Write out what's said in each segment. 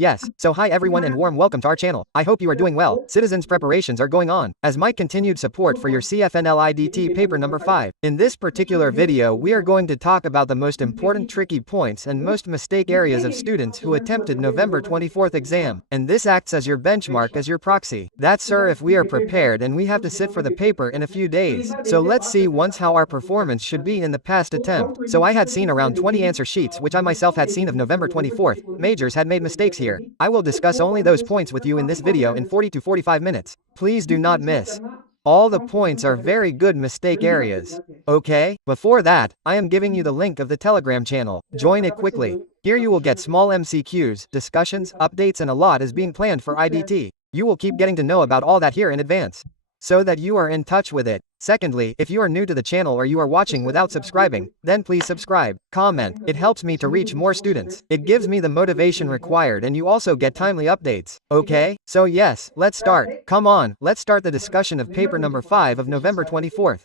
Yes, so hi everyone and warm welcome to our channel. I hope you are doing well. Citizens preparations are going on, as my continued support for your CFNL IDT paper number 5. In this particular video we are going to talk about the most important tricky points and most mistake areas of students who attempted November 24th exam, and this acts as your benchmark as your proxy. That's sir if we are prepared and we have to sit for the paper in a few days. So let's see once how our performance should be in the past attempt. So I had seen around 20 answer sheets which I myself had seen of November 24th. Majors had made mistakes here. I will discuss only those points with you in this video in 40 to 45 minutes. Please do not miss. All the points are very good mistake areas. Okay? Before that, I am giving you the link of the Telegram channel. Join it quickly. Here you will get small MCQs, discussions, updates and a lot is being planned for IDT. You will keep getting to know about all that here in advance, so that you are in touch with it. Secondly, if you are new to the channel or you are watching without subscribing, then please subscribe, comment, it helps me to reach more students. It gives me the motivation required and you also get timely updates. Okay? So yes, let's start. Come on, let's start the discussion of paper number 5 of November 24th.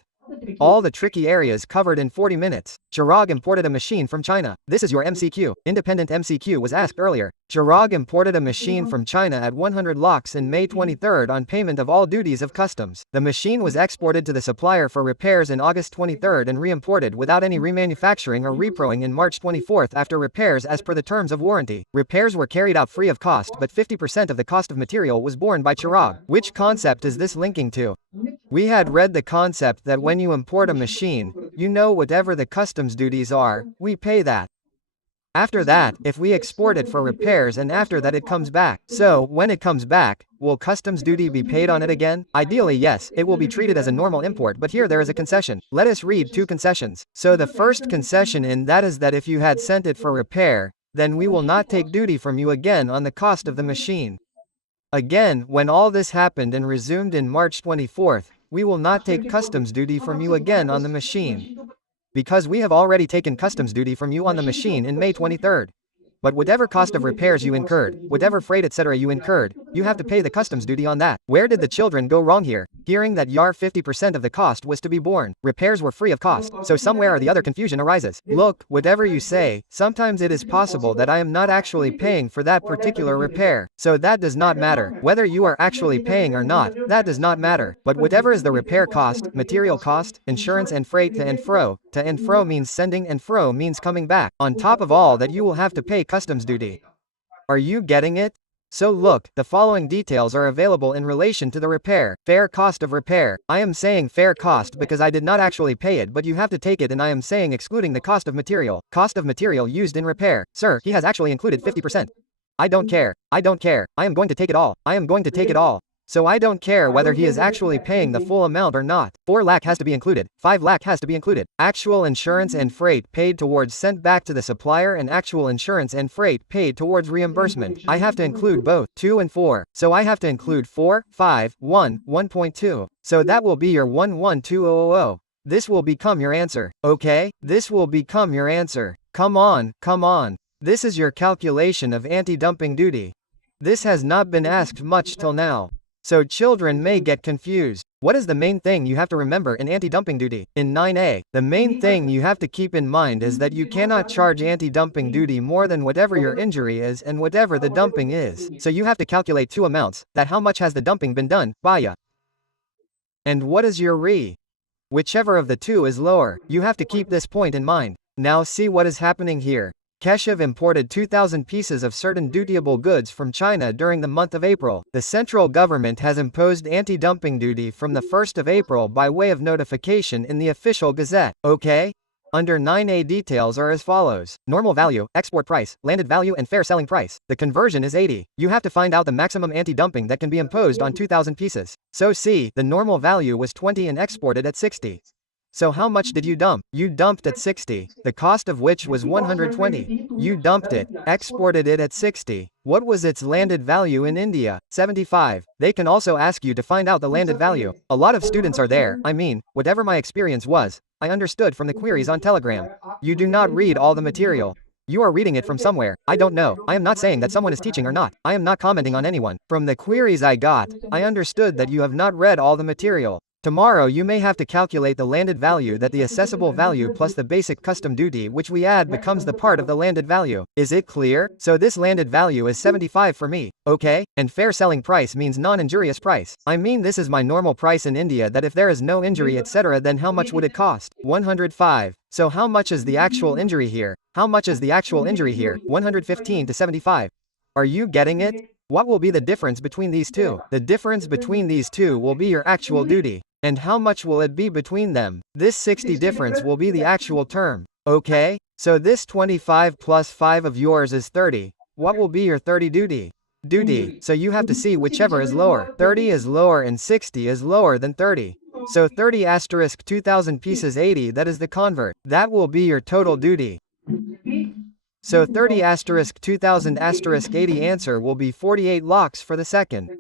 All the tricky areas covered in 40 minutes. Chirag imported a machine from China. This is your MCQ. Independent MCQ was asked earlier. Chirag imported a machine from China at 100 lakhs in May 23rd on payment of all duties of customs. The machine was exported to the supplier for repairs in August 23rd and re-imported without any remanufacturing or reproing in March 24th after repairs as per the terms of warranty. Repairs were carried out free of cost but 50% of the cost of material was borne by Chirag. Which concept is this linking to? We had read the concept that when you import a machine, you know whatever the customs duties are, we pay that. After that, if we export it for repairs and after that it comes back. So, when it comes back, will customs duty be paid on it again? Ideally yes, it will be treated as a normal import but here there is a concession. Let us read two concessions. So the first concession in that is that if you had sent it for repair, then we will not take duty from you again on the cost of the machine. Again, when all this happened and resumed in March 24th, we will not take customs duty from you again on the machine, because we have already taken customs duty from you on the machine in May 23rd. But whatever cost of repairs you incurred, whatever freight etc. you incurred, you have to pay the customs duty on that. Where did the children go wrong here? Hearing that 50% of the cost was to be borne. Repairs were free of cost, so somewhere or the other confusion arises. Look, whatever you say, sometimes it is possible that I am not actually paying for that particular repair. So that does not matter. Whether you are actually paying or not, that does not matter. But whatever is the repair cost, material cost, insurance and freight to and fro means sending and fro means coming back. On top of all that you will have to pay customs duty. Are you getting it? So look, the following details are available in relation to the repair. Fair cost of repair. I am saying fair cost because I did not actually pay it but you have to take it and I am saying excluding the cost of material. Cost of material used in repair. Sir, he has actually included 50%. I don't care. I don't care. I am going to take it all. I am going to take it all. So I don't care whether he is actually paying the full amount or not. 4 lakh has to be included. 5 lakh has to be included. Actual insurance and freight paid towards sent back to the supplier and actual insurance and freight paid towards reimbursement. I have to include both 2 and 4. So I have to include 4, 5, 1, 1.2. So that will be your 112000. This will become your answer. Okay? This will become your answer. Come on, come on. This is your calculation of anti-dumping duty. This has not been asked much till now. So children may get confused. What is the main thing you have to remember in anti-dumping duty? In 9A, the main thing you have to keep in mind is that you cannot charge anti-dumping duty more than whatever your injury is and whatever the dumping is. So you have to calculate two amounts, that how much has the dumping been done, by and what is your re. Whichever of the two is lower, you have to keep this point in mind. Now see what is happening here. Keshav imported 2,000 pieces of certain dutiable goods from China during the month of April. The central government has imposed anti-dumping duty from the 1st of April by way of notification in the official gazette. Okay? Under 9A details are as follows. Normal value, export price, landed value and fair selling price. The conversion is 80. You have to find out the maximum anti-dumping that can be imposed on 2,000 pieces. So see, the normal value was 20 and exported at 60. So how much did you dump? You dumped at 60, the cost of which was 120. You dumped it, exported it at 60. What was its landed value in India? 75. They can also ask you to find out the landed value. A lot of students are there, I mean, whatever my experience was, I understood from the queries on Telegram. You do not read all the material. You are reading it from somewhere. I don't know. I am not saying that someone is teaching or not. I am not commenting on anyone. From the queries I got, I understood that you have not read all the material. Tomorrow you may have to calculate the landed value that the assessable value plus the basic custom duty which we add becomes the part of the landed value. Is it clear? So this landed value is 75 for me, okay? And fair selling price means non-injurious price. I mean this is my normal price in India that if there is no injury etc. then how much would it cost? 105. So how much is the actual injury here? How much is the actual injury here? 115 to 75. Are you getting it? What will be the difference between these two? The difference between these two will be your actual duty. And how much will it be between them? This 60 difference will be the actual term. Okay? So this 25 plus 5 of yours is 30. What will be your 30 duty? So you have to see whichever is lower. 30 is lower and 60 is lower than 30. So 30 asterisk 2000 pieces 80, that is the convert. That will be your total duty. So 30 asterisk 2000 asterisk 80 answer will be 48 lakhs for the second.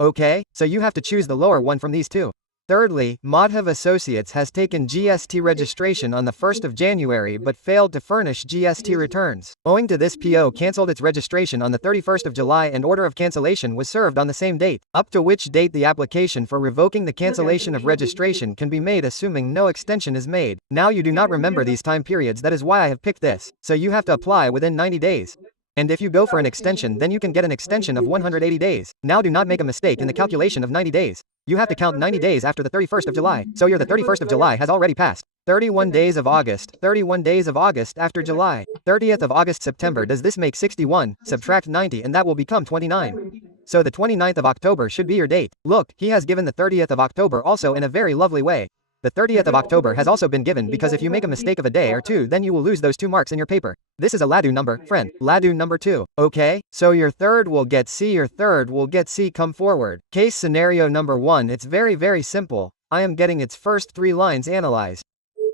Okay, so you have to choose the lower one from these two. Thirdly, Madhav Associates has taken GST registration on the 1st of January but failed to furnish GST returns. Owing to this, PO cancelled its registration on the 31st of July and order of cancellation was served on the same date, up to which date the application for revoking the cancellation of registration can be made assuming no extension is made. Now you do not remember these time periods, that is why I have picked this. So you have to apply within 90 days. And if you go for an extension then you can get an extension of 180 days. Now do not make a mistake in the calculation of 90 days. You have to count 90 days after the 31st of July. So the 31st of July has already passed. 31 days of August. 31 days of August after July. 30th of August September. Does this make 61? Subtract 90 and that will become 29. So the 29th of October should be your date. Look, he has given the 30th of October also in a very lovely way. The 30th of October has also been given because if you make a mistake of a day or two then you will lose those 2 marks in your paper. This is a Ladu number, friend. Ladu number 2. Okay? So your third will get C. Your third will get C. Come forward. Case scenario number 1. It's very simple. I am getting its first 3 lines analyzed.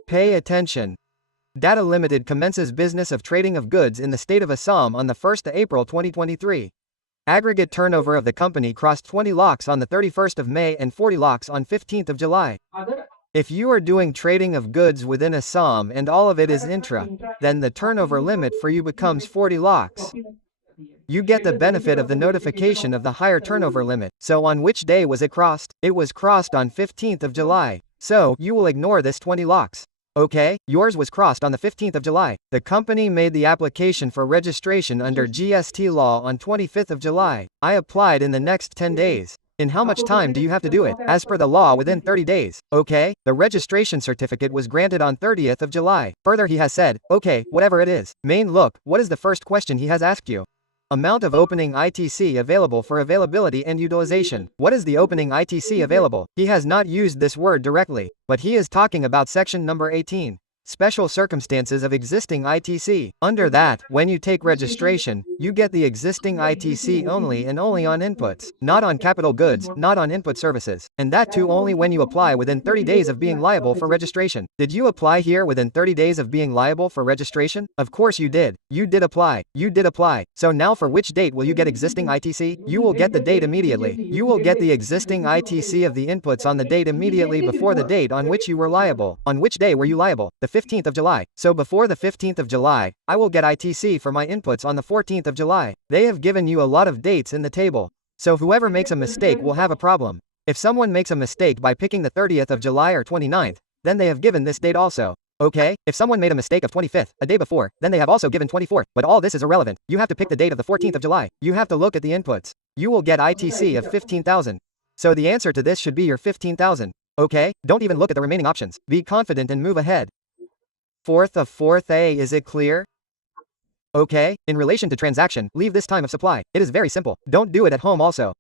Pay attention. Data Limited commences business of trading of goods in the state of Assam on the 1st of April 2023. Aggregate turnover of the company crossed 20 lakhs on the 31st of May and 40 lakhs on 15th of July. If you are doing trading of goods within Assam and all of it is intra, then the turnover limit for you becomes 40 lakhs. You get the benefit of the notification of the higher turnover limit. So on which day was it crossed? It was crossed on 15th of July. So you will ignore this 20 lakhs. Okay, yours was crossed on the 15th of July. The company made the application for registration under GST law on 25th of July. I applied in the next 10 days. In how much time do you have to do it? As per the law, within 30 days. Okay, the registration certificate was granted on 30th of July. Further he has said, okay, whatever it is. Main look, what is the first question he has asked you? Amount of opening ITC available for availability and utilization. What is the opening ITC available? He has not used this word directly, but he is talking about section number 18. Special circumstances of existing ITC. Under that, when you take registration, you get the existing ITC only and only on inputs, not on capital goods, not on input services. And that too only when you apply within 30 days of being liable for registration. Did you apply here within 30 days of being liable for registration? Of course you did. You did apply. You did apply. So now for which date will you get existing ITC? You will get the date immediately. You will get the existing ITC of the inputs on the date immediately before the date on which you were liable. On which day were you liable? The 15th of July. So before the 15th of July, I will get ITC for my inputs on the 14th of July. They have given you a lot of dates in the table. So whoever makes a mistake will have a problem. If someone makes a mistake by picking the 30th of July or 29th, then they have given this date also. Okay, if someone made a mistake of 25th, a day before, then they have also given 24th, but all this is irrelevant. You have to pick the date of the 14th of July. You have to look at the inputs. You will get ITC of 15,000. So the answer to this should be your 15,000. Okay, don't even look at the remaining options. Be confident and move ahead. 4th of 4th A, is it clear? Okay, in relation to transaction, leave this time of supply. It is very simple. Don't do it at home also.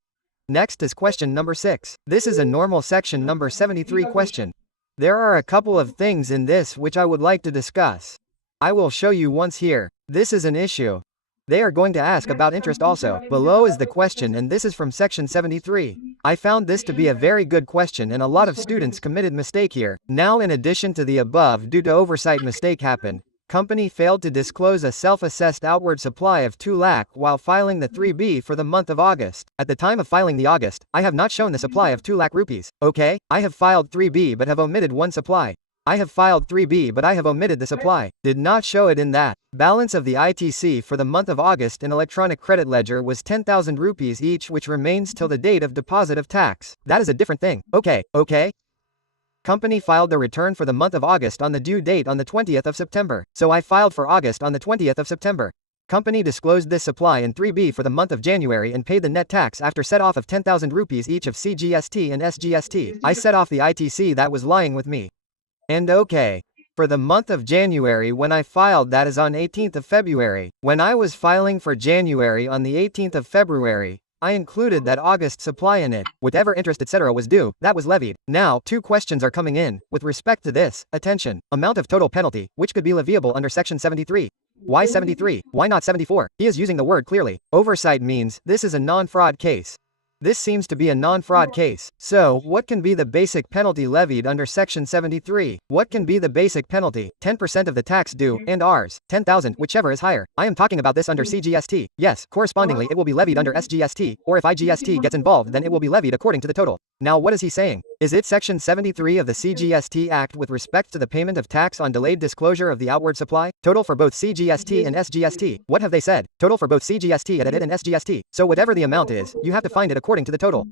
Next is question number 6. This is a normal section number 73 question. There are a couple of things in this which I would like to discuss. I will show you once here. This is an issue. They are going to ask about interest also. Below is the question and this is from section 73. I found this to be a very good question and a lot of students committed mistake here. Now in addition to the above, due to oversight mistake happened. Company failed to disclose a self-assessed outward supply of 2 lakh while filing the 3B for the month of August. At the time of filing the August, I have not shown the supply of 2 lakh rupees. Okay, I have filed 3B but have omitted one supply. I have filed 3B but I have omitted the supply. Did not show it in that. Balance of the ITC for the month of August in electronic credit ledger was 10,000 rupees each, which remains till the date of deposit of tax. That is a different thing. Okay. Company filed the return for the month of August on the due date on the 20th of September. So I filed for August on the 20th of September. Company disclosed this supply in 3B for the month of January and paid the net tax after set off of 10,000 rupees each of CGST and SGST. I set off the ITC that was lying with me. And okay. For the month of January when I filed, that is on 18th of February. When I was filing for January on the 18th of February, I included that August supply in it. Whatever interest etc. was due, that was levied. Now, 2 questions are coming in. With respect to this, attention. Amount of total penalty, which could be leviable under section 73. Why 73? Why not 74? He is using the word clearly. Oversight means this is a non-fraud case. This seems to be a non-fraud case. So, what can be the basic penalty levied under section 73? What can be the basic penalty? 10% of the tax due, and ours, 10,000, whichever is higher. I am talking about this under CGST. Yes, correspondingly it will be levied under SGST, or if IGST gets involved then it will be levied according to the total. Now what is he saying? Is it section 73 of the CGST Act with respect to the payment of tax on delayed disclosure of the outward supply? Total for both CGST and SGST. What have they said? Total for both CGST and SGST. So whatever the amount is, you have to find it according to the total.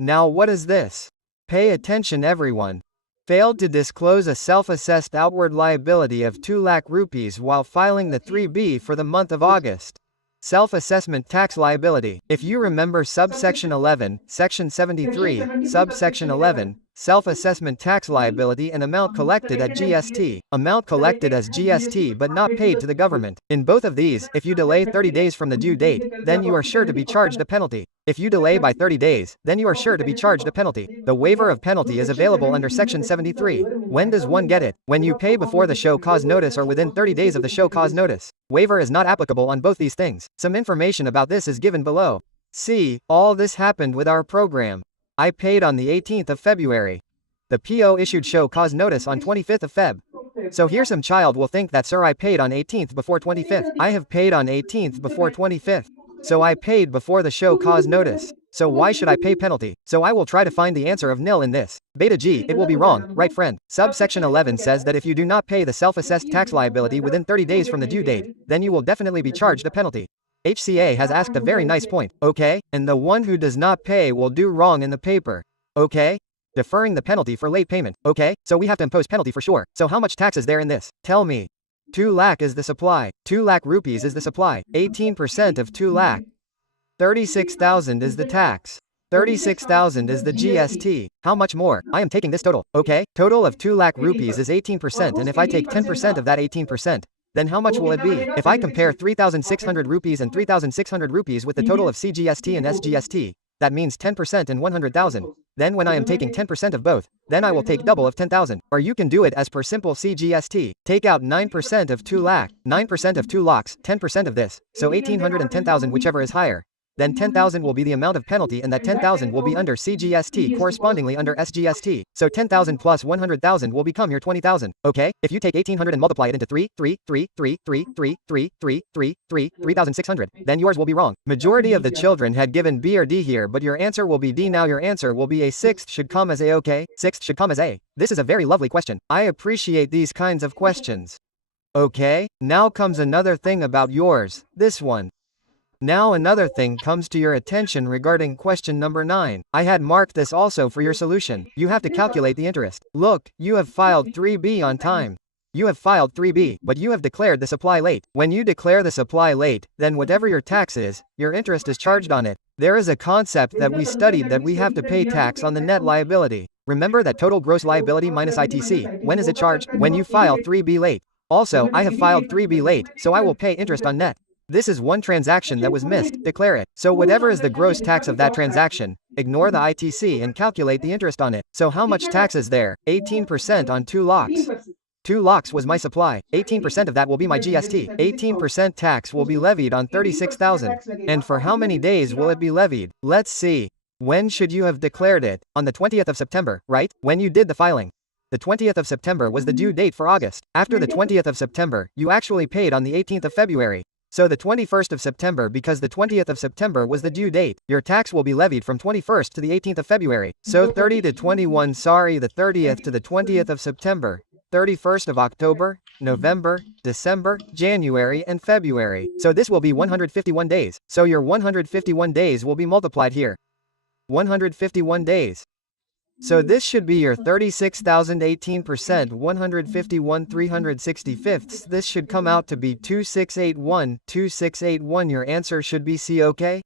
Now what is this? Pay attention everyone. Failed to disclose a self-assessed outward liability of 2 lakh rupees while filing the 3B for the month of August. Self-assessment tax liability. If you remember subsection 11, section 73, subsection 11, self-assessment tax liability and amount collected at GST. Amount collected as GST but not paid to the government. In both of these, if you delay 30 days from the due date, then you are sure to be charged a penalty. If you delay by 30 days, then you are sure to be charged a penalty. The waiver of penalty is available under section 73. When does one get it? When you pay before the show cause notice or within 30 days of the show cause notice. Waiver is not applicable on both these things. Some information about this is given below. See, all this happened with our program. I paid on the 18th of February. The PO issued show cause notice on 25th of Feb. So here some child will think that sir I paid on 18th before 25th. I have paid on 18th before 25th. So I paid before the show cause notice. So why should I pay penalty? So I will try to find the answer of nil in this. Beta G, it will be wrong, right friend? Subsection 11 says that if you do not pay the self-assessed tax liability within 30 days from the due date, then you will definitely be charged a penalty. HCA has asked a very nice point, okay? And the one who does not pay will do wrong in the paper, okay? Deferring the penalty for late payment, okay? So we have to impose penalty for sure. So how much tax is there in this? Tell me. 2 lakh is the supply. 2 lakh rupees is the supply. 18% of 2 lakh. 36,000 is the tax. 36,000 is the GST. How much more? I am taking this total, okay? Total of 2 lakh rupees is 18%, and if I take 10% of that 18%, then how much will it be? If I compare 3,600 rupees and 3,600 rupees with the total of CGST and SGST, that means 10% and 100,000. Then when I am taking 10% of both, then I will take double of 10,000. Or you can do it as per simple CGST. Take out 9% of 2 lakh, 9% of 2 lakhs, 10% of this. So 1,800 and 10,000 whichever is higher. Then 10,000 will be the amount of penalty and that 10,000 will be under CGST correspondingly under SGST. So 10,000 plus 100,000 will become your 20,000. Okay? If you take 1,800 and multiply it into 3,600, then yours will be wrong. Majority of the children had given B or D here, but your answer will be D. Now your answer will be a 6th should come as A, okay? 6th should come as A. This is a very lovely question. I appreciate these kinds of questions. Okay? Now comes another thing about yours. This one. Now another thing comes to your attention regarding question number 9. I had marked this also for your solution. You have to calculate the interest. Look, you have filed 3B on time. You have filed 3B, but you have declared the supply late. When you declare the supply late, then whatever your tax is, your interest is charged on it. There is a concept that we studied that we have to pay tax on the net liability. Remember that total gross liability minus ITC. When is it charged? When you file 3B late. Also, I have filed 3B late, so I will pay interest on net. This is one transaction that was missed, declare it. So whatever is the gross tax of that transaction, ignore the ITC and calculate the interest on it. So how much tax is there? 18% on 2 lakhs. 2 lakhs was my supply. 18% of that will be my GST. 18% tax will be levied on 36,000. And for how many days will it be levied? Let's see. When should you have declared it? On the 20th of September, right? When you did the filing. The 20th of September was the due date for August. After the 20th of September, you actually paid on the 18th of February. So the 21st of September, because the 20th of September was the due date, your tax will be levied from 21st to the 18th of February. So 30 to 21, sorry, the 30th to the 20th of September. 31st of October, November, December, January, and February. So this will be 151 days. So your 151 days will be multiplied here. 151 days. So this should be your 36,018%, 151 365ths. This should come out to be 2681, 2681. Your answer should be C, okay?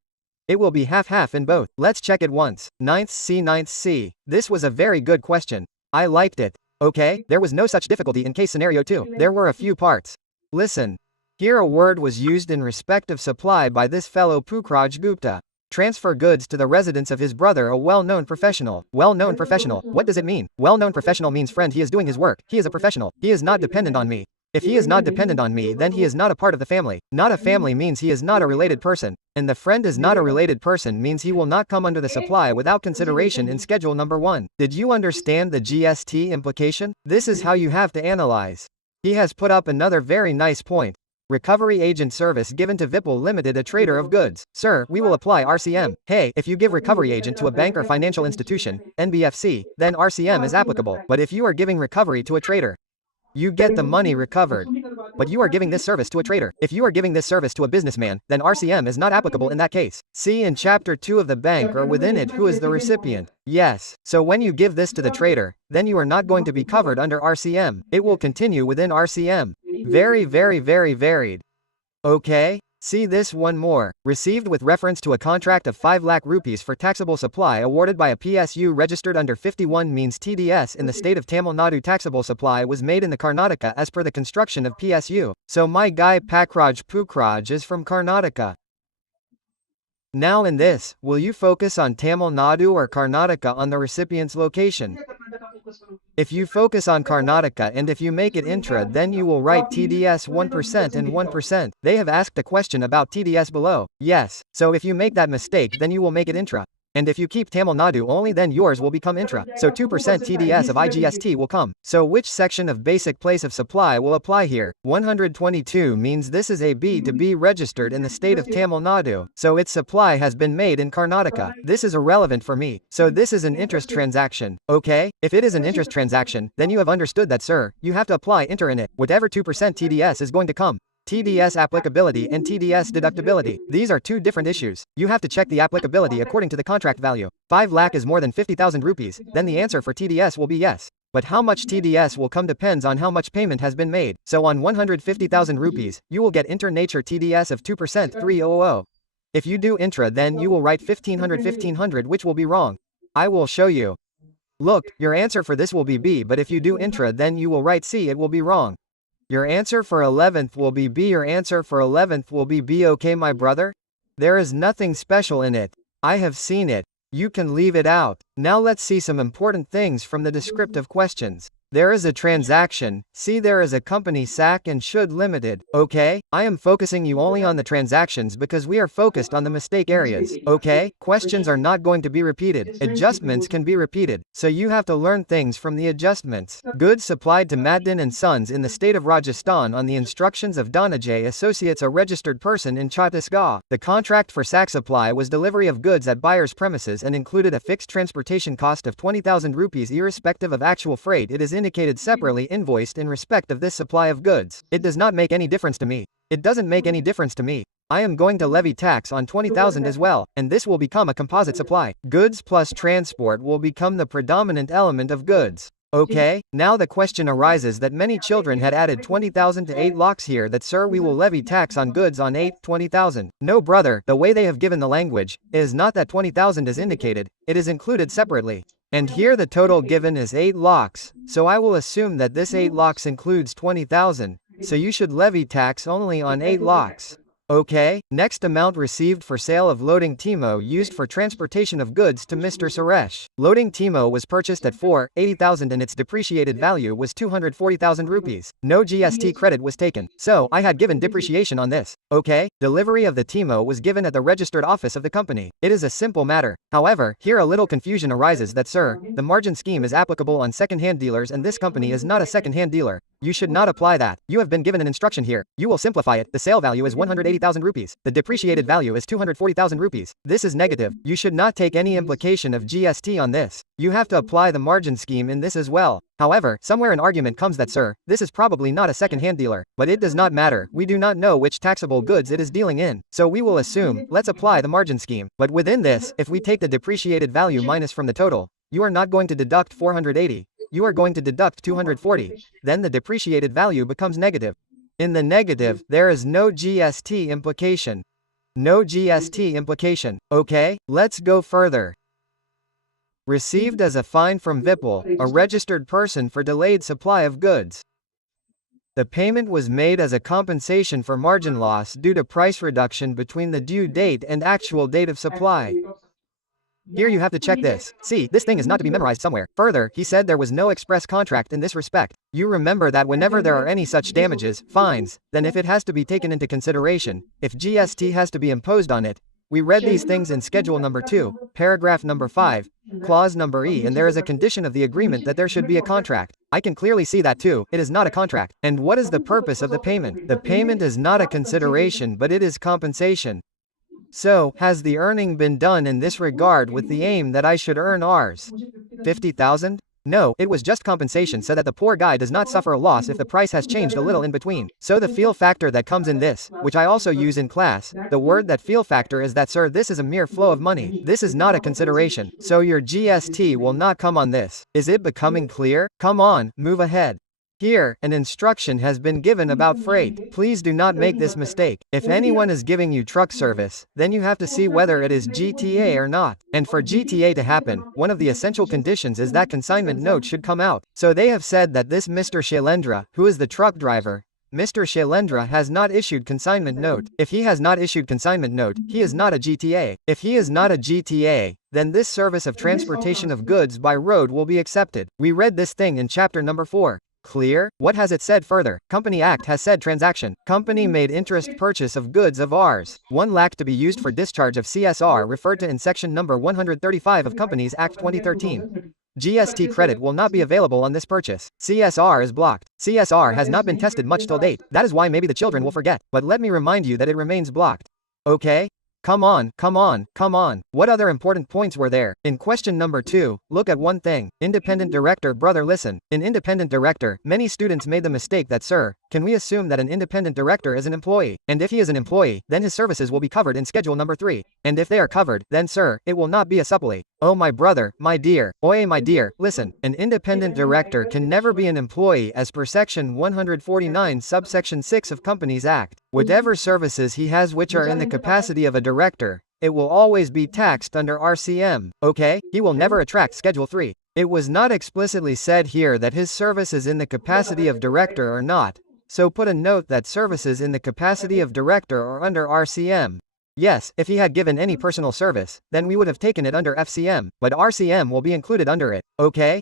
It will be half-half in both. Let's check it once. Ninth C. This was a very good question. I liked it. Okay, there was no such difficulty in case scenario 2. There were a few parts. Listen. Here a word was used in respect of supply by this fellow Pukraj Gupta. Transfer goods to the residence of his brother, a well-known professional. Well-known professional. What does it mean? Well-known professional means friend. He is doing his work. He is a professional. He is not dependent on me. If he is not dependent on me, then he is not a part of the family. Not a family means he is not a related person. And the friend is not a related person means he will not come under the supply without consideration in schedule number 1. Did you understand the GST implication? This is how you have to analyze. He has put up another very nice point. Recovery agent service given to Vipul Limited, a trader of goods. Sir, we will apply RCM. Hey, if you give recovery agent to a bank or financial institution, NBFC, then RCM is applicable. But if you are giving recovery to a trader, you get the money recovered. But you are giving this service to a trader. If you are giving this service to a businessman, then RCM is not applicable in that case. See in chapter 2 of the bank or within it who is the recipient. Yes. So when you give this to the trader, then you are not going to be covered under RCM. It will continue within RCM. Very varied. Okay? See this one more. Received with reference to a contract of 5 lakh rupees for taxable supply awarded by a PSU registered under 51 means TDS in the state of Tamil Nadu. Taxable supply was made in the Karnataka as per the construction of PSU. So my guy Pukraj is from Karnataka. Now in this, will you focus on Tamil Nadu or Karnataka on the recipient's location? If you focus on Karnataka and if you make it intra, then you will write TDS 1% and 1%. They have asked a question about TDS below. Yes. So if you make that mistake, then you will make it intra. And if you keep Tamil Nadu only, then yours will become intra. So 2% TDS of IGST will come. So which section of basic place of supply will apply here? 122 means this is a B to B registered in the state of Tamil Nadu. So its supply has been made in Karnataka. This is irrelevant for me. So this is an interest transaction. Okay? If it is an interest transaction, then you have understood that, sir, you have to apply inter in it. Whatever 2% TDS is going to come. TDS applicability and TDS deductibility. These are two different issues. You have to check the applicability according to the contract value. 5 lakh is more than 50,000 rupees, then the answer for TDS will be yes. But how much TDS will come depends on how much payment has been made. So on 150,000 rupees, you will get inter-nature TDS of 2% 3000. If you do intra, then you will write 1500 which will be wrong. I will show you. Look, your answer for this will be B, but if you do intra, then you will write C, it will be wrong. Your answer for 11th will be B. Your answer for 11th will be B. Okay, my brother? There is nothing special in it. I have seen it. You can leave it out. Now let's see some important things from the descriptive questions. There is a transaction. See, there is a company SAC and should limited. Okay? I am focusing you only on the transactions because we are focused on the mistake areas. Okay? Questions are not going to be repeated. Adjustments can be repeated. So you have to learn things from the adjustments. Goods supplied to Maddin and Sons in the state of Rajasthan on the instructions of Dhananjay Associates, a registered person in Chhattisgarh. The contract for SAC supply was delivery of goods at buyer's premises and included a fixed transportation cost of 20,000 rupees irrespective of actual freight. It is indicated separately invoiced in respect of this supply of goods. It does not make any difference to me. It doesn't make any difference to me. I am going to levy tax on 20,000 as well, and this will become a composite supply. Goods plus transport will become the predominant element of goods. Okay, now the question arises that many children had added 20,000 to 8 lakhs here, that sir, we will levy tax on goods on 20,000. No brother, the way they have given the language is not that 20,000 is indicated, it is included separately. And here the total given is 8 lakhs, so I will assume that this 8 lakhs includes 20,000, so you should levy tax only on 8 lakhs. Okay, next amount received for sale of loading Timo used for transportation of goods to Mr. Suresh. Loading Timo was purchased at 480,000 and its depreciated value was 240,000 rupees. No GST credit was taken, so I had given depreciation on this. Okay, delivery of the Timo was given at the registered office of the company. It is a simple matter. However, here a little confusion arises that sir, the margin scheme is applicable on second-hand dealers and this company is not a second-hand dealer. You should not apply that. You have been given an instruction here. You will simplify it. The sale value is 180,000. 240,000 rupees. The depreciated value is 240,000 rupees. This is negative. You should not take any implication of GST on this. You have to apply the margin scheme in this as well. However, somewhere an argument comes that, sir, this is probably not a second-hand dealer. But it does not matter. We do not know which taxable goods it is dealing in. So we will assume, let's apply the margin scheme. But within this, if we take the depreciated value minus from the total, you are not going to deduct 480. You are going to deduct 240. Then the depreciated value becomes negative. In the negative, there is no GST implication. No GST implication. Okay, let's go further. Received as a fine from Vipul, a registered person for delayed supply of goods. The payment was made as a compensation for margin loss due to price reduction between the due date and actual date of supply. Here you have to check this. See, this thing is not to be memorized somewhere. Further, he said there was no express contract in this respect. You remember that whenever there are any such damages, fines, then if it has to be taken into consideration, if GST has to be imposed on it, we read these things in Schedule number 2, paragraph number 5, clause number E, and there is a condition of the agreement that there should be a contract. I can clearly see that too. It is not a contract. And what is the purpose of the payment? The payment is not a consideration, but it is compensation. So, has the earning been done in this regard with the aim that I should earn Rs. 50,000? No, it was just compensation so that the poor guy does not suffer a loss if the price has changed a little in between. So the feel factor that comes in this, which I also use in class, the word that feel factor is that, sir, this is a mere flow of money. This is not a consideration. So your GST will not come on this. Is it becoming clear? Come on, move ahead. Here, an instruction has been given about freight. Please do not make this mistake. If anyone is giving you truck service, then you have to see whether it is GTA or not. And for GTA to happen, one of the essential conditions is that consignment note should come out. So they have said that this Mr. Shailendra, who is the truck driver, Mr. Shailendra has not issued consignment note. If he has not issued consignment note, he is not a GTA. If he is not a GTA, then this service of transportation of goods by road will be accepted. We read this thing in chapter number 4. Clear? What has it said further? Company Act has said transaction. Company made interest purchase of goods of Rs. 1 lakh to be used for discharge of CSR referred to in section number 135 of Companies Act 2013. GST credit will not be available on this purchase. CSR is blocked. CSR has not been tested much till date. That is why maybe the children will forget. But let me remind you that it remains blocked. Okay? Come on, come on, come on. What other important points were there? In question number 2, look at one thing. Independent director, brother, listen. In independent director, many students made the mistake that, sir, can we assume that an independent director is an employee? And if he is an employee, then his services will be covered in schedule number 3. And if they are covered, then, sir, it will not be a supply. Oh my brother, my dear, oye my dear, listen. An independent director can never be an employee as per section 149 subsection 6 of Companies Act. Whatever services he has which are in the capacity of a director, it will always be taxed under RCM, okay? He will never attract Schedule 3. It was not explicitly said here that his service is in the capacity of director or not, so put a note that services in the capacity of director are under RCM. Yes, if he had given any personal service, then we would have taken it under FCM, but RCM will be included under it, okay?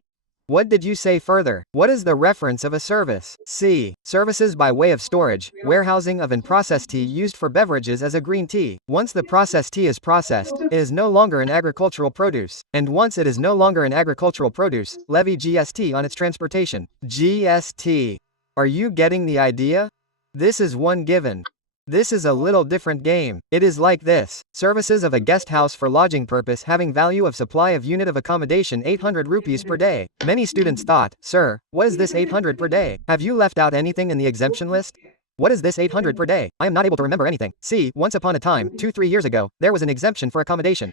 What did you say further? What is the reference of a service? C. Services by way of storage, warehousing of and processed tea used for beverages as a green tea. Once the processed tea is processed, it is no longer an agricultural produce. And once it is no longer an agricultural produce, levy GST on its transportation. GST. Are you getting the idea? This is one given. This is a little different game. It is like this. Services of a guest house for lodging purpose having value of supply of unit of accommodation 800 rupees per day. Many students thought, sir, what is this 800 per day? Have you left out anything in the exemption list? What is this 800 per day? I am not able to remember anything. See, once upon a time, 2-3 years ago, there was an exemption for accommodation.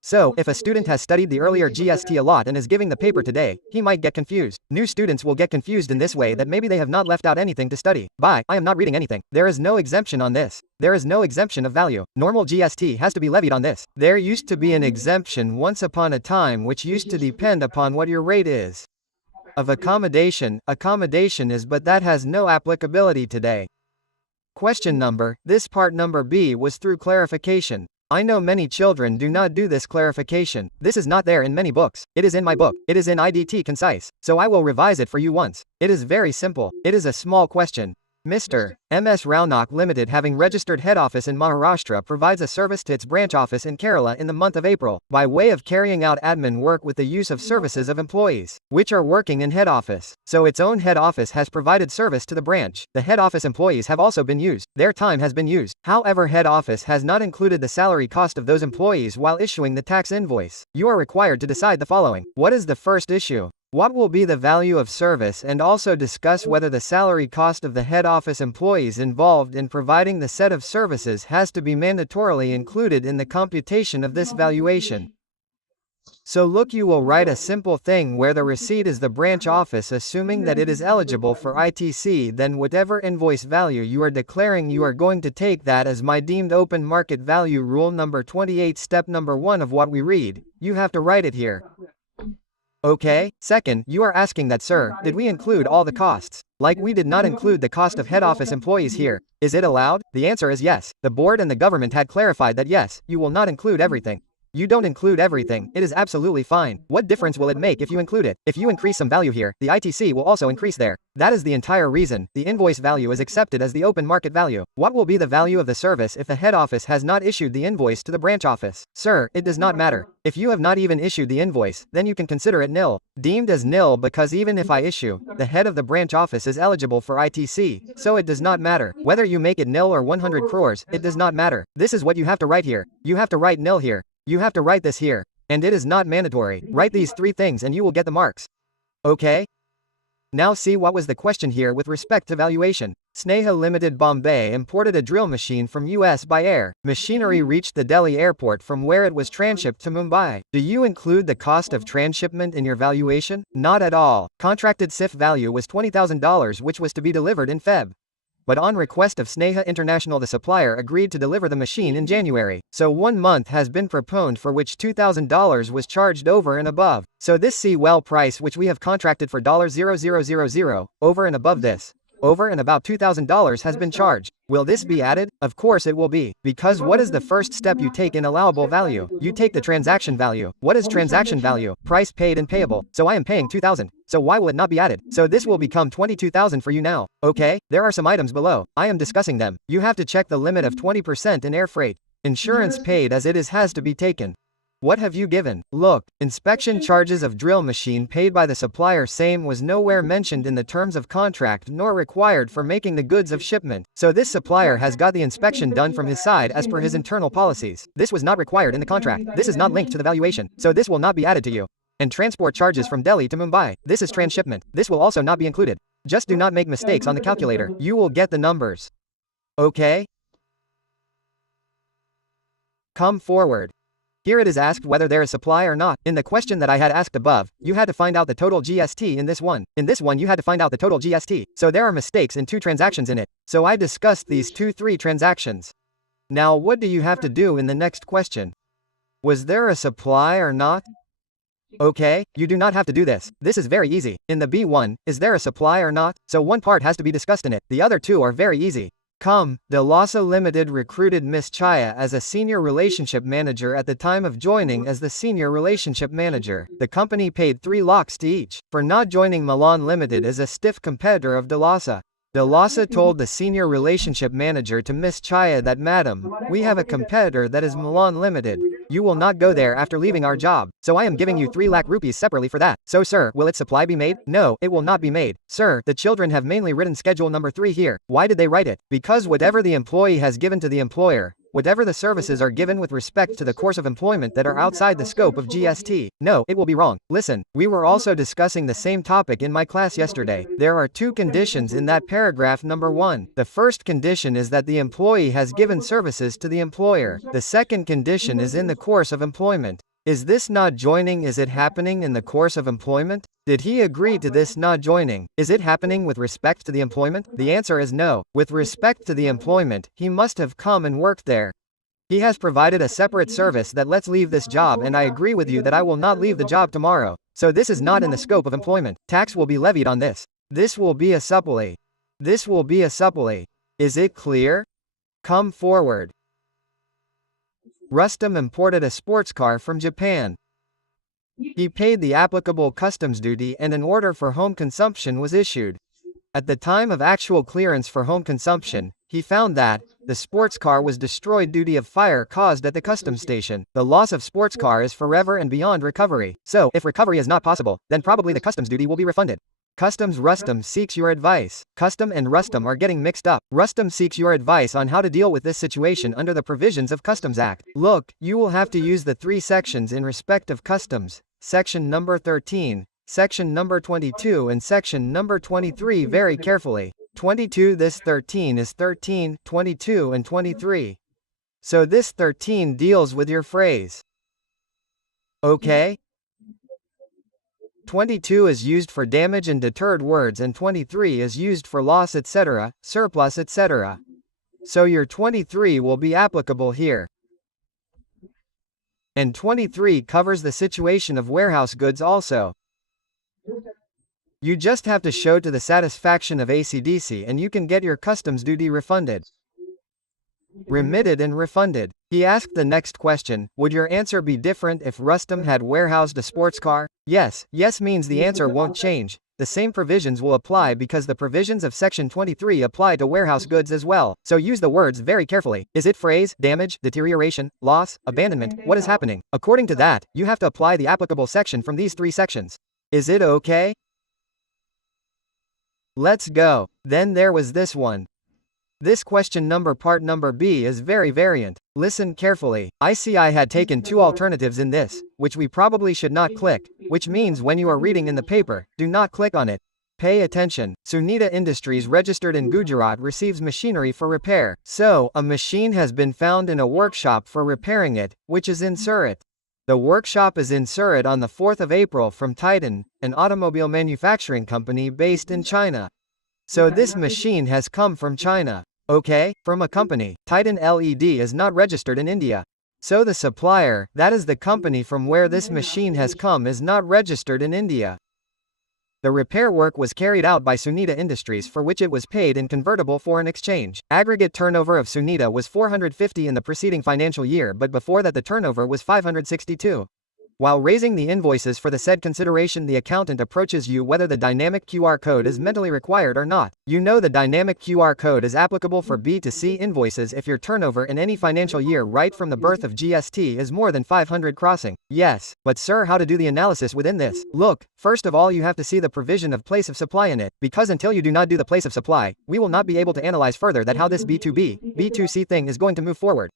So, if a student has studied the earlier GST a lot and is giving the paper today, he might get confused. New students will get confused in this way that maybe they have not left out anything to study. I am not reading anything. There is no exemption on this. There is no exemption of value. Normal GST has to be levied on this. There used to be an exemption once upon a time which used to depend upon what your rate is. Of accommodation is, but that has no applicability today. Question number, this part number B was through clarification. I know many children do not do this clarification. This is not there in many books. It is in my book. It is in IDT concise. So I will revise it for you once. It is very simple. It is a small question. Mr. M.S. Raunak Limited, having registered head office in Maharashtra, provides a service to its branch office in Kerala in the month of April, by way of carrying out admin work with the use of services of employees, which are working in head office. So its own head office has provided service to the branch. The head office employees have also been used. Their time has been used. However, head office has not included the salary cost of those employees while issuing the tax invoice. You are required to decide the following. What is the first issue? What will be the value of service, and also discuss whether the salary cost of the head office employees involved in providing the set of services has to be mandatorily included in the computation of this valuation. So look, you will write a simple thing where the receipt is the branch office assuming that it is eligible for ITC, then whatever invoice value you are declaring, you are going to take that as my deemed open market value. Rule number 28, step number 1 of what we read. You have to write it here. Okay? Second, you are asking that, sir, did we include all the costs? Like, we did not include the cost of head office employees here. Is it allowed? The answer is yes. The board and the government had clarified that yes, you will not include everything. You don't include everything, it is absolutely fine. What difference will it make if you include it? If you increase some value here, the ITC will also increase there. That is the entire reason. The invoice value is accepted as the open market value. What will be the value of the service if the head office has not issued the invoice to the branch office? Sir, it does not matter. If you have not even issued the invoice, then you can consider it nil. Deemed as nil because even if I issue, the head of the branch office is eligible for ITC, so it does not matter. Whether you make it nil or 100 crores, it does not matter. This is what you have to write here. You have to write nil here. You have to write this here. And it is not mandatory. Write these 3 things and you will get the marks. Okay? Now see what was the question here with respect to valuation. Sneha Limited Bombay imported a drill machine from US by air. Machinery reached the Delhi airport from where it was transshipped to Mumbai. Do you include the cost of transshipment in your valuation? Not at all. Contracted SIF value was $20,000, which was to be delivered in Feb. But on request of Sneha International, the supplier agreed to deliver the machine in January. So 1 month has been postponed, for which $2,000 was charged over and above. So this well price which we have contracted for $0,000 over and above this. Over and about $2,000 has been charged. Will this be added? Of course it will be. Because what is the first step you take in allowable value? You take the transaction value. What is transaction value? Price paid and payable. So I am paying $2,000. So why will it not be added? So this will become $22,000 for you now. Okay? There are some items below. I am discussing them. You have to check the limit of 20% in air freight. Insurance paid as it is has to be taken. What have you given? Look, inspection charges of drill machine paid by the supplier, same was nowhere mentioned in the terms of contract nor required for making the goods of shipment. So this supplier has got the inspection done from his side as per his internal policies. This was not required in the contract. This is not linked to the valuation. So this will not be added to you. And transport charges from Delhi to Mumbai. This is transshipment. This will also not be included. Just do not make mistakes on the calculator. You will get the numbers. Okay? Come forward. Here it is asked whether there is supply or not. In the question that I had asked above, you had to find out the total GST in this one. In this one you had to find out the total GST. So there are mistakes in 2 transactions in it. So I discussed these 3 transactions. Now what do you have to do in the next question? Was there a supply or not? Okay, you do not have to do this. This is very easy. In the B1, is there a supply or not? So one part has to be discussed in it. The other 2 are very easy. Delasa Limited recruited Miss Chaya as a senior relationship manager at the time of joining as the senior relationship manager. The company paid 3 lakhs to each. For not joining, Milan Limited is a stiff competitor of Delasa. Delasa told the senior relationship manager to Miss Chaya that, "Madam, we have a competitor that is Milan Limited. You will not go there after leaving our job. So I am giving you 3 lakh rupees separately for that. So sir, will its supply be made? No, it will not be made. Sir, the children have mainly written schedule number 3 here. Why did they write it? Because whatever the employee has given to the employer, whatever the services are given with respect to the course of employment that are outside the scope of GST. No, it will be wrong. Listen, we were also discussing the same topic in my class yesterday. There are 2 conditions in that paragraph. Number 1. The first condition is that the employee has given services to the employer. The second condition is in the course of employment. Is this not joining? Is it happening in the course of employment? Did he agree to this not joining? Is it happening with respect to the employment? The answer is no. With respect to the employment, he must have come and worked there. He has provided a separate service that lets leave this job, and I agree with you that I will not leave the job tomorrow. So this is not in the scope of employment. Tax will be levied on this. This will be a supply. This will be a supply. Is it clear? Come forward. Rustam imported a sports car from Japan. He paid the applicable customs duty and an order for home consumption was issued. At the time of actual clearance for home consumption, he found that the sports car was destroyed due to a fire caused at the customs station. The loss of sports car is forever and beyond recovery. So, if recovery is not possible, then probably the customs duty will be refunded. Customs Rustam seeks your advice. Custom and Rustam are getting mixed up. Rustam seeks your advice on how to deal with this situation under the provisions of Customs Act. Look, you will have to use the 3 sections in respect of customs. Section number 13, section number 22 and section number 23 very carefully. 22 This 13 is 13, 22 and 23. So this 13 deals with your phrase. Okay? 22 is used for damage and deterred words and 23 is used for loss etc., surplus etc. So your 23 will be applicable here. And 23 covers the situation of warehouse goods also. You just have to show to the satisfaction of ACDC and you can get your customs duty refunded. Remitted and refunded. He asked the next question, would your answer be different if Rustam had warehoused a sports car? Yes. Yes means the answer won't change. The same provisions will apply because the provisions of section 23 apply to warehouse goods as well. So use the words very carefully. Is it phrase, damage, deterioration, loss, abandonment? What is happening? According to that, you have to apply the applicable section from these 3 sections. Is it okay? Let's go. Then there was this one. This question number part number B is very variant. Listen carefully. I had taken 2 alternatives in this, which we probably should not click, which means when you are reading in the paper, do not click on it. Pay attention. Sunita Industries registered in Gujarat receives machinery for repair. So, a machine has been found in a workshop for repairing it, which is in Surat. The workshop is in Surat on the 4th of April from Titan, an automobile manufacturing company based in China. So this machine has come from China. Okay, from a company. Titan LED is not registered in India. So the supplier, that is the company from where this machine has come, is not registered in India. The repair work was carried out by Sunita Industries for which it was paid in convertible foreign exchange. Aggregate turnover of Sunita was 450 in the preceding financial year, but before that the turnover was 562. While raising the invoices for the said consideration, the accountant approaches you whether the dynamic QR code is mentally required or not. You know the dynamic QR code is applicable for B2C invoices if your turnover in any financial year right from the birth of GST is more than 500 crossing. Yes, but sir, how to do the analysis within this? Look, first of all you have to see the provision of place of supply in it, because until you do not do the place of supply, we will not be able to analyze further that how this B2B, B2C thing is going to move forward.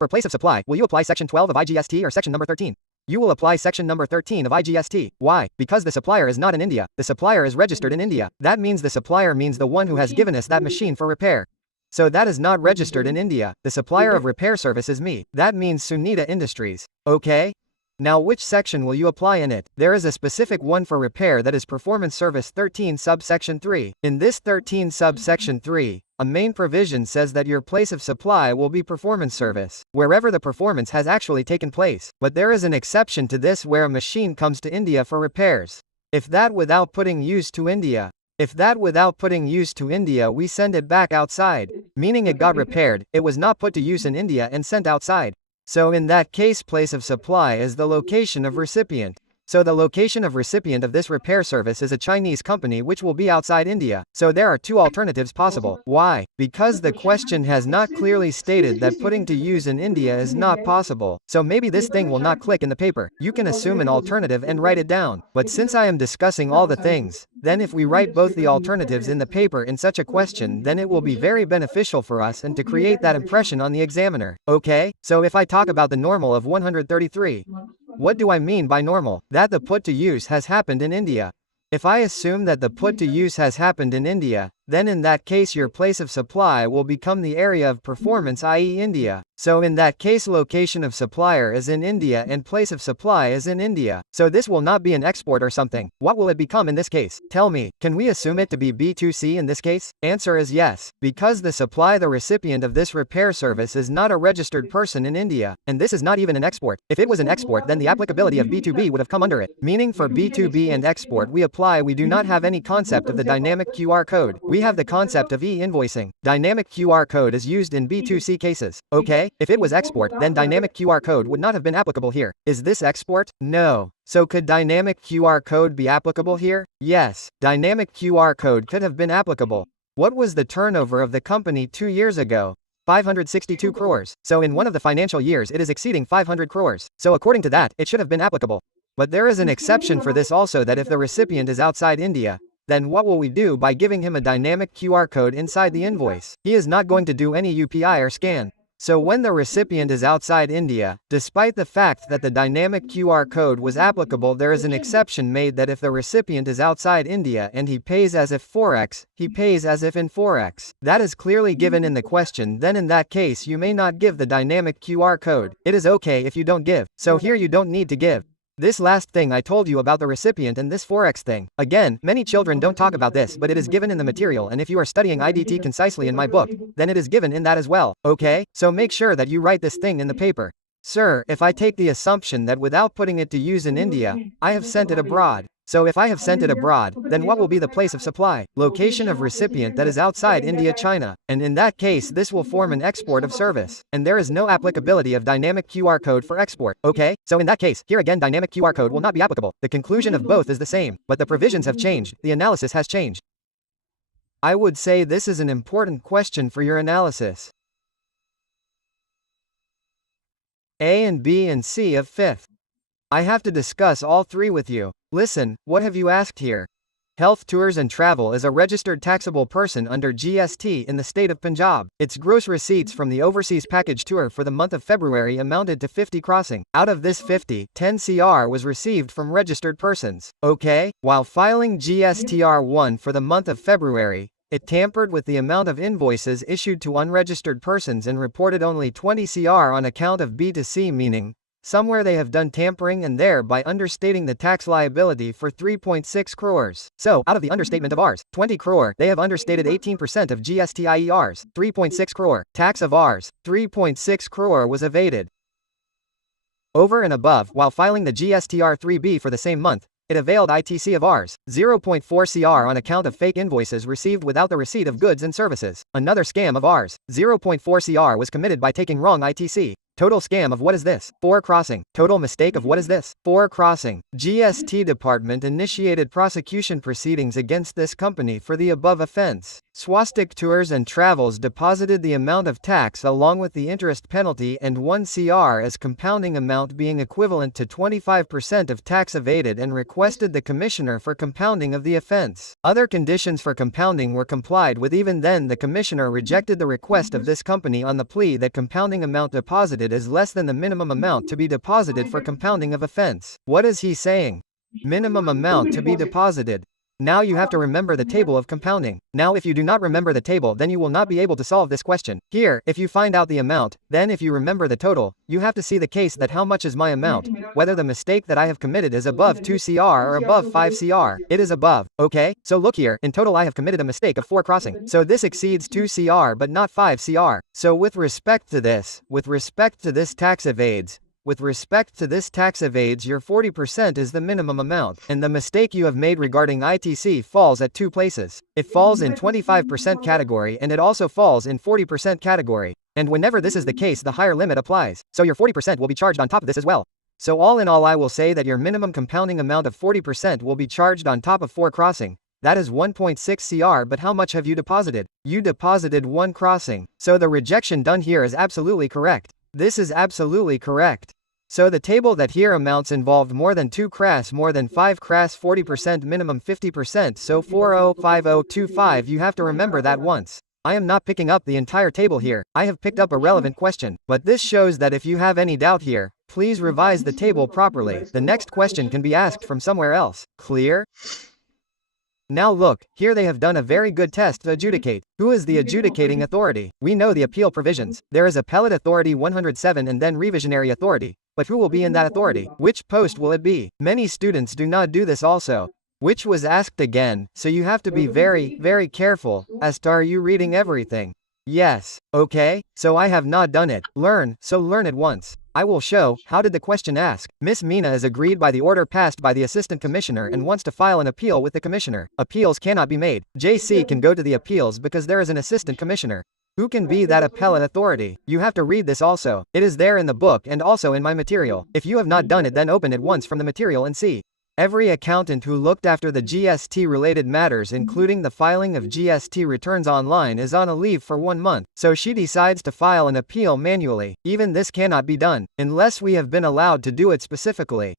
For place of supply, will you apply section 12 of IGST or section number 13? You will apply section number 13 of IGST. Why? Because the supplier is not in India. The supplier is registered in India. That means the supplier means the one who has given us that machine for repair. So that is not registered in India. The supplier of repair service is me. That means Sunita Industries. Okay? Now which section will you apply in it? There is a specific one for repair, that is performance service 13 subsection 3. In this 13 subsection 3, a main provision says that your place of supply will be performance service, wherever the performance has actually taken place. But there is an exception to this where a machine comes to India for repairs. If that without putting use to India, we send it back outside, meaning it got repaired, it was not put to use in India and sent outside. So in that case place of supply is the location of recipient. So the location of recipient of this repair service is a Chinese company which will be outside India. So there are 2 alternatives possible. Why? Because the question has not clearly stated that putting to use in India is not possible. So maybe this thing will not click in the paper. You can assume an alternative and write it down. But since I am discussing all the things, then if we write both the alternatives in the paper in such a question, then it will be very beneficial for us and to create that impression on the examiner. Okay? So if I talk about the normal of 133, what do I mean by normal? That the put to use has happened in India. If I assume that the put to use has happened in India, then in that case your place of supply will become the area of performance, i.e. India. So in that case location of supplier is in India and place of supply is in India. So this will not be an export or something. What will it become in this case? Tell me, can we assume it to be B2C in this case? Answer is yes, because the recipient of this repair service is not a registered person in India, and this is not even an export. If it was an export, then the applicability of B2B would have come under it. Meaning for B2B and export we do not have any concept of the dynamic QR code. We have the concept of e-invoicing. Dynamic QR code is used in B2C cases. Okay? okay? If it was export, then dynamic QR code would not have been applicable here. Is this export? No. So could dynamic QR code be applicable here? Yes. Dynamic QR code could have been applicable. What was the turnover of the company 2 years ago? 562 crores. So in one of the financial years it is exceeding 500 crores. So according to that, it should have been applicable. But there is an exception for this also, that if the recipient is outside India, then what will we do by giving him a dynamic QR code inside the invoice? He is not going to do any UPI or scan. So when the recipient is outside India, despite the fact that the dynamic QR code was applicable, there is an exception made that if the recipient is outside India and he pays as if Forex, he pays as if in Forex. That is clearly given in the question. Then in that case you may not give the dynamic QR code. It is okay if you don't give. So here you don't need to give. This last thing I told you about the recipient and this Forex thing. Again, many children don't talk about this, but it is given in the material, and if you are studying IDT concisely in my book, then it is given in that as well, okay? So make sure that you write this thing in the paper. Sir, if I take the assumption that without putting it to use in India, I have sent it abroad. So if I have sent it abroad, then what will be the place of supply? Location of recipient that is outside India, China. And in that case this will form an export of service. And there is no applicability of dynamic QR code for export, okay? So in that case, here again dynamic QR code will not be applicable. The conclusion of both is the same, but the provisions have changed, the analysis has changed. I would say this is an important question for your analysis. A and B and C of 5th. I have to discuss all three with you. Listen, what have you asked here? Health Tours and Travel is a registered taxable person under GST in the state of Punjab. Its gross receipts from the overseas package tour for the month of February amounted to 50 crossing. Out of this 50, 10 CR was received from registered persons. Okay? While filing GSTR1 for the month of February, it tampered with the amount of invoices issued to unregistered persons and reported only 20 CR on account of B2C, meaning somewhere they have done tampering and thereby understating the tax liability for 3.6 crores. So, out of the understatement of Rs, 20 crore, they have understated 18% of GST, i.e. Rs, 3.6 crore. Tax of Rs, 3.6 crore was evaded. Over and above, while filing the GSTR 3B for the same month, it availed ITC of Rs, 0.4 CR on account of fake invoices received without the receipt of goods and services. Another scam of Rs, 0.4 CR was committed by taking wrong ITC. Total scam of what is this? 4 crossing. Total mistake of what is this? 4 crossing. GST department initiated prosecution proceedings against this company for the above offense. Swastik Tours and Travels deposited the amount of tax along with the interest penalty and 1 CR as compounding amount being equivalent to 25% of tax evaded and requested the commissioner for compounding of the offense. Other conditions for compounding were complied with. Even then the commissioner rejected the request of this company on the plea that compounding amount deposited is less than the minimum amount to be deposited for compounding of offense. What is he saying? Minimum amount to be deposited. Now you have to remember the table of compounding. Now if you do not remember the table, then you will not be able to solve this question. Here, if you find out the amount, then if you remember the total, you have to see the case that how much is my amount, whether the mistake that I have committed is above 2 CR or above 5 CR. It is above, okay? So look here, in total I have committed a mistake of 4 crossing. So this exceeds 2 CR but not 5 CR. So with respect to this tax evades, your 40% is the minimum amount, and the mistake you have made regarding ITC falls at 2 places. It falls in 25% category and it also falls in 40% category. And whenever this is the case, the higher limit applies. So your 40% will be charged on top of this as well. So all in all, I will say that your minimum compounding amount of 40% will be charged on top of 4 crossing. That is 1.6 CR, but how much have you deposited? You deposited 1 crossing. So the rejection done here is absolutely correct. This is absolutely correct. So the table that here amounts involved more than 2 crass, more than 5 crass, 40% minimum 50%, so 405025, you have to remember that once. I am not picking up the entire table here, I have picked up a relevant question, but this shows that if you have any doubt here, please revise the table properly. The next question can be asked from somewhere else. Clear? Now look, here they have done a very good test to adjudicate. Who is the adjudicating authority? We know the appeal provisions. There is Appellate Authority 107 and then Revisionary Authority. But who will be in that authority? Which post will it be? Many students do not do this also. Which was asked again, so you have to be very, very careful, as to are you reading everything? Yes. Okay, so I have not done it. Learn, so learn it once. I will show, how did the question ask? Miss Meena is agreed by the order passed by the Assistant Commissioner and wants to file an appeal with the Commissioner. Appeals cannot be made. JC can go to the appeals because there is an Assistant Commissioner. Who can be that appellate authority? You have to read this also. It is there in the book and also in my material. If you have not done it, then open it once from the material and see. Every accountant who looked after the GST-related matters including the filing of GST returns online is on a leave for 1 month, so she decides to file an appeal manually. Even this cannot be done, unless we have been allowed to do it specifically.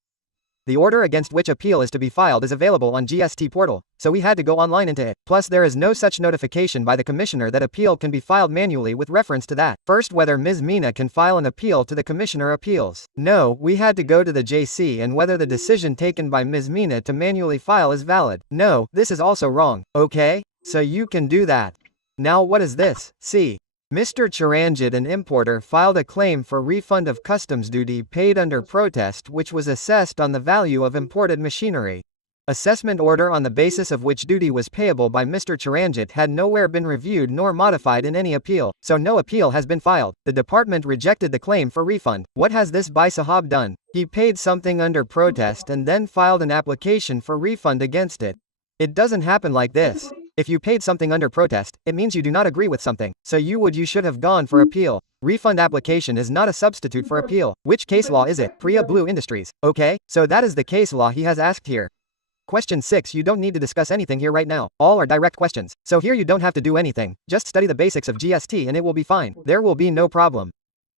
The order against which appeal is to be filed is available on GST portal, so we had to go online into it. Plus there is no such notification by the commissioner that appeal can be filed manually with reference to that. First, whether Ms. Meena can file an appeal to the commissioner appeals. No, we had to go to the JC and whether the decision taken by Ms. Meena to manually file is valid. No, this is also wrong. Okay? So you can do that. Now what is this? See. Mr. Chiranjit, an importer, filed a claim for refund of customs duty paid under protest which was assessed on the value of imported machinery. Assessment order on the basis of which duty was payable by Mr. Chiranjit had nowhere been reviewed nor modified in any appeal, so no appeal has been filed. The department rejected the claim for refund. What has this Bhai Sahab done? He paid something under protest and then filed an application for refund against it. It doesn't happen like this. If you paid something under protest, it means you do not agree with something, so you should have gone for appeal. Refund application is not a substitute for appeal. Which case law is it? Priya Blue Industries. Okay, so that is the case law he has asked here. Question 6. You don't need to discuss anything here right now. All are direct questions. So here you don't have to do anything. Just study the basics of GST and it will be fine. There will be no problem.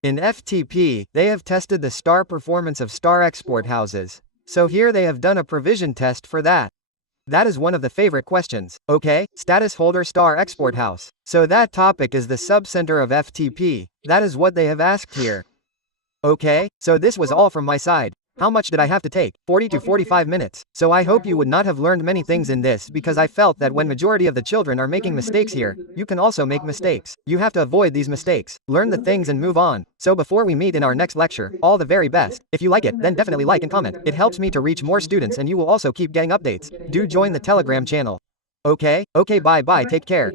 In FTP, they have tested the star performance of star export houses. So here they have done a provision test for that. That is one of the favorite questions. Okay, status holder star export house. So that topic is the subcenter of FTP. That is what they have asked here. Okay, so this was all from my side. How much did I have to take? 40 to 45 minutes. So I hope you would not have learned many things in this because I felt that when majority of the children are making mistakes here, you can also make mistakes. You have to avoid these mistakes. Learn the things and move on. So before we meet in our next lecture, all the very best. If you like it, then definitely like and comment. It helps me to reach more students and you will also keep getting updates. Do join the Telegram channel. Okay, bye bye, take care.